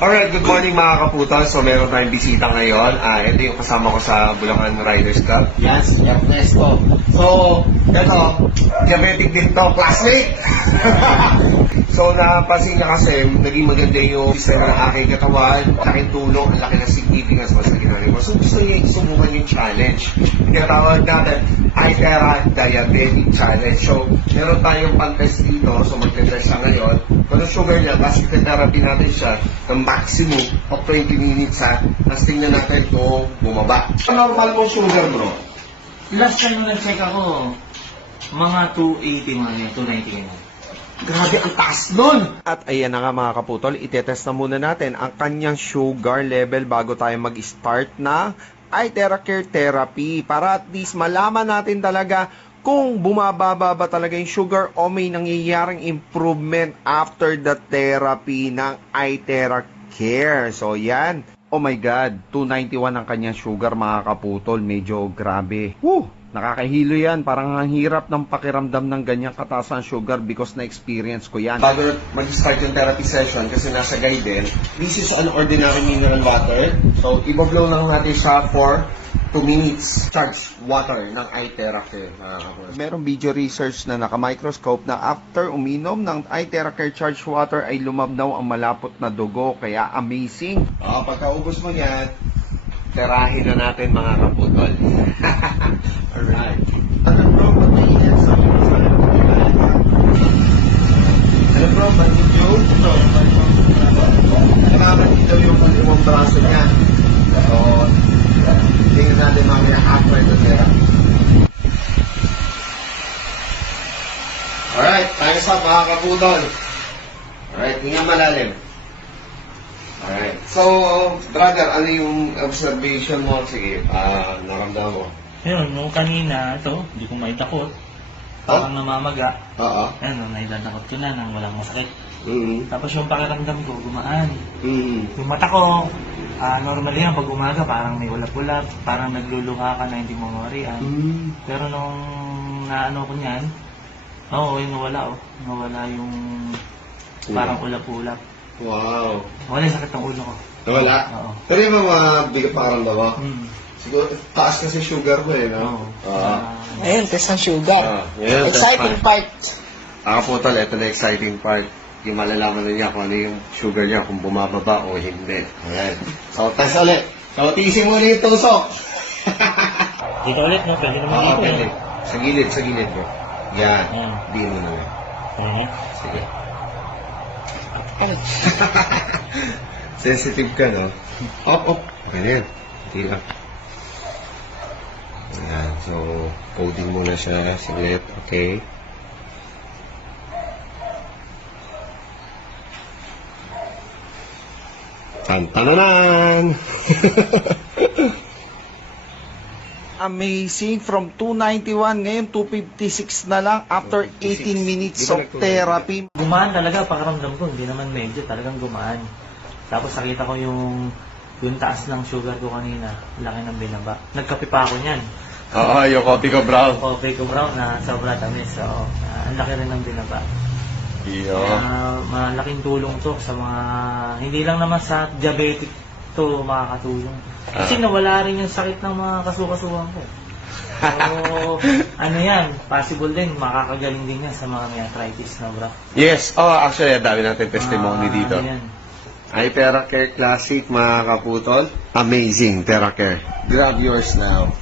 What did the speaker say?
Alright, good morning mga kaputan. So meron tayong bisita ngayon. Ito yung kasama ko sa Bulacan Riders Cup. Yes, Ernesto. So, ito, diabetic din to, classmate! So, napansin niya kasi, naging maganda yung sistema ng aking katawan, laking tulong, ang laki ng significance mo sa ginagawa mo. So, gusto niya sumukan yung challenge. Tinatawag natin, iTerra Diabetic Challenge. So, meron tayong pan-test dito, so mag-test siya ngayon. Kung ang sugar niya, kasi therapy natin siya ng maximum of 20 minutes ha. Tapos tingnan natin kung bumaba. Normal mo sugar bro? Last time na nag-check ako, mga 280 mga yan, 290 ganyan. Grabe, ang taas nun! At ayan na nga mga kaputol, itetest na muna natin ang kanyang sugar level bago tayo mag-start na iTerra Care Therapy para at least malaman natin talaga kung bumababa ba talaga yung sugar o may nangyayaring improvement after the therapy ng iTerra Care. So yan. Oh my God, 291 ang kanyang sugar mga kaputol. Medyo grabe. Woo! Nakakahilo yan. Parang ang hirap ng pakiramdam ng ganyang kataas ng sugar because na-experience ko yan. Bago mag-start yung therapy session, kasi nasa guide din, this is an ordinary mineral water. So, ibablow lang natin siya for 2 minutes. Charge water ng iTerra Care. Merong video research na naka-microscope na after uminom ng iTerra Care Charged Water ay lumabnaw ang malapot na dugo. Kaya amazing. Pagkaubos mo yan, terahin na natin mga kaputol. Alright. Ano bro, mag-iinit sa ano bro, mag-video? Namamanid daw yung kalimang braso niya. So, tingnan natin mamaya after the therapy. Alright, time's up mga kaputol. Alright, hinga malalim. Alright. So, brother, ano yung observation mo? Sige, naramdaman mo. Yun, nung kanina, ito, hindi ko maitakot. Parang namamaga. Oo. Ayun, nailatakot ko na nang walang masakit. Mm-hmm. Tapos yung pakiramdam ko, gumaan. Mm-hmm. Yung mata ko, normally yan, pag umaga, parang may ulap-ulap, parang nagluluha ka na hindi mo mawarian. Mm-hmm. Pero nung naano ko niyan, yun, nawala. Nawala yung parang ulap-ulap. Wow. Wala yung sakit ng ulo ko. Nawala? Oo. Pero yung mga bigat pakiramdam mo? Siguro, taas kasi sugar mo eh, no? Ayun, test ng sugar. Yeah, Exciting part. Kaputol, ito na exciting part. Yung malalaman na niya kung ano yung sugar niya, kung bumababa o hindi. Ayan. So, test ulit. So, tiisin mo ulit yung tusok. Dito ulit, no? Pwede naman dito. Pwede. Sa gilid bro. Yan. Ayan. Di mo na yan. Sige. Sensitive ka, no? Op. Okay na yan. Hindi lang. Ayan. So, coding muna siya. Siglit. Okay. Tantananan! Amazing. From 291, ngayon 256 na lang after 18 minutes of therapy. Gumaan talaga, pakiramdam ko, hindi naman medyo, talagang gumaan. Tapos nakita ko yung taas ng sugar ko kanina, laki ng binaba. Nagkape pa ako niyan. Oo, yung coffee ko brown. Coffee ko brown na sobra tamis, so ang laki rin ng binaba. Iyo. Malaking tulong to sa mga, hindi lang naman sa diabetic to makakatulong. Kasi nawala rin yung sakit ng mga kasukasuhan ko. So, ano yan, possible din, makakagaling din yan sa mga may arthritis na bro. Yes. Actually, dami natin testimony dito. Ano yan? iTerra Care Classic, mga kaputol. Amazing, Terra Care. Grab yours now.